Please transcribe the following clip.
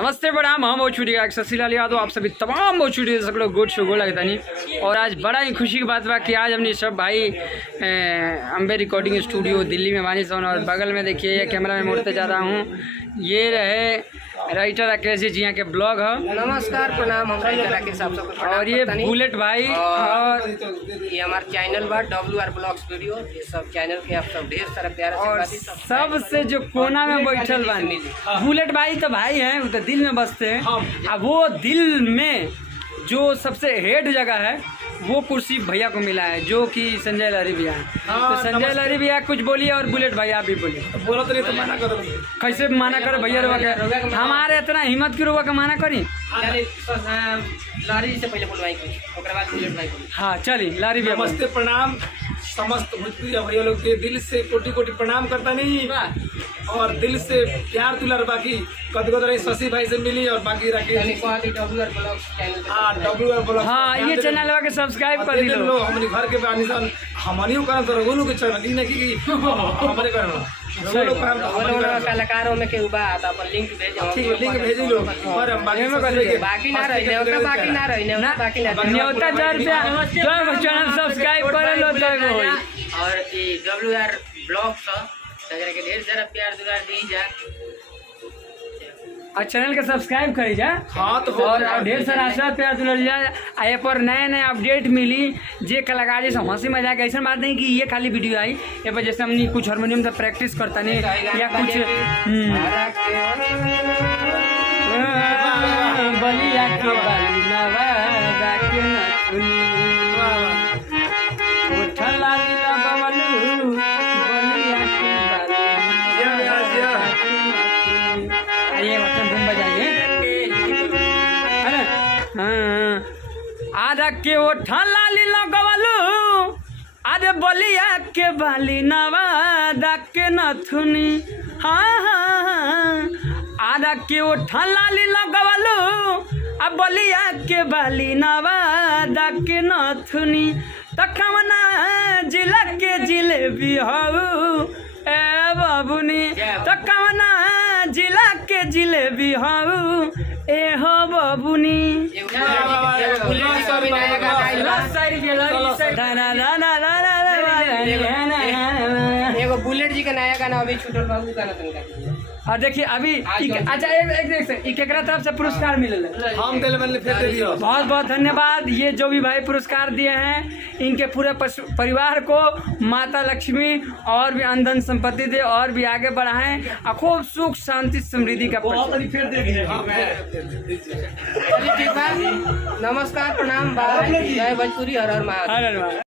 नमस्ते प्रणाम, हम भोजपुरी गायक शशिलाल यादव आप सभी तमाम भोजपुरी दर्शक लोग गुड शो गो लगता नहीं। और आज बड़ा ही खुशी की बात बा कि आज हमने सब भाई अम्बे रिकॉर्डिंग स्टूडियो दिल्ली में बानी सन। और बगल में देखिए ये कैमरा में मुड़ते जा रहा हूँ, ये रहे राइटर राकेश जी यहाँ के ब्लॉग है। नमस्कार प्रणाम, हम राइटर राकेश आप सबको और ये बुलेट भाई और ये हमारा चैनल बा WR ब्लॉग्स वीडियो। ये सब चैनल के आप सब ढेर सारा प्यार और सबसे जो कोना में बैठल बानी बुलेट भाई तो भाई हैं, वो तो दिल में बसते हैं। अब वो दिल में जो सबसे हेड जगह है वो कुर्सी भैया को मिला है, जो कि संजय लारी भैया है। तो संजय लारी भैया कुछ बोलिए और बुलेट भाई आप भी बोलिए। बोलो तो नहीं तो मना करो। कैसे मना करो भैया रुआ के, हमारे इतना हिम्मत क्यों रुआ के मना करी। लारी से पहले बोलवाई ओकरा बाद बुलेट भाई। हाँ चलिए लारी भैया। नमस्ते प्रणाम, समस्त भोजपुरी भैया लोग के दिल से कोटि कोटि प्रणाम करता नहीं और दिल से प्यार दुलार। बाकी कद शशि भाई से मिली और बाकी राकेश WR ब्लॉग। हाँ ये चैनल के सब्सक्राइब कर लो। हमने घर के बानी सन हमनियो करन तो रघुनु के चैनल ई नहीं कि हमरे करन कलाकारों में के बा त अपन लिंक भेजो। ठीक लिंक भेजी लो और हम बाकी ना रही बाकी ना रही न्योता जो चैनल सब्सक्राइब कर लो तो होई। और ये WR ब्लॉग्स तगरे के ढेर सारा प्यार दुलार दी जा और चैनल के सब्सक्राइब करी जा। हाँ तो और ढेर सारा आशीर्वाद प्यार दुलार जा। आए पर नए नए अपडेट मिली जे कलाकार जैसे हंसी मजाक ऐसा बात नहीं कि ये खाली वीडियो आई। ये पर जैसे हमने कुछ हारमोनियम से प्रैक्टिस करता नहीं या कुछ बलिया के बाली नवादा के नथुनी उठला लगवलू बलिया के बाली ये वचन तुम बजाइए है ना। हाँ आधा के उठला लगवलू अरे बलिया के बाली नवादा के नथुनी। हाँ हाँ आधा के उठला लगवलू अब बलिया के बाली नवादा के नथुनी। तखमना जिला के जिलेबी हऊ ए बाबुनी, तखमना जिला के जिलेबी हऊ ए हो बाबुनी। एगो बुलेट जी का नया गाना अभी छूटल बाबू गाना तनका। और देखिए अभी अच्छा एक केकरा तरफ से पुरस्कार मिलल है। हम दिल में फेंक दियो। बहुत बहुत धन्यवाद। ये जो भी भाई पुरस्कार दिए हैं इनके पूरे परिवार को माता लक्ष्मी और भी अंधन संपत्ति दे और भी आगे बढ़ाएं और खूब सुख शांति समृद्धि का नमस्कार प्रणाम, जय भोजपुरी, हर हर महादेव।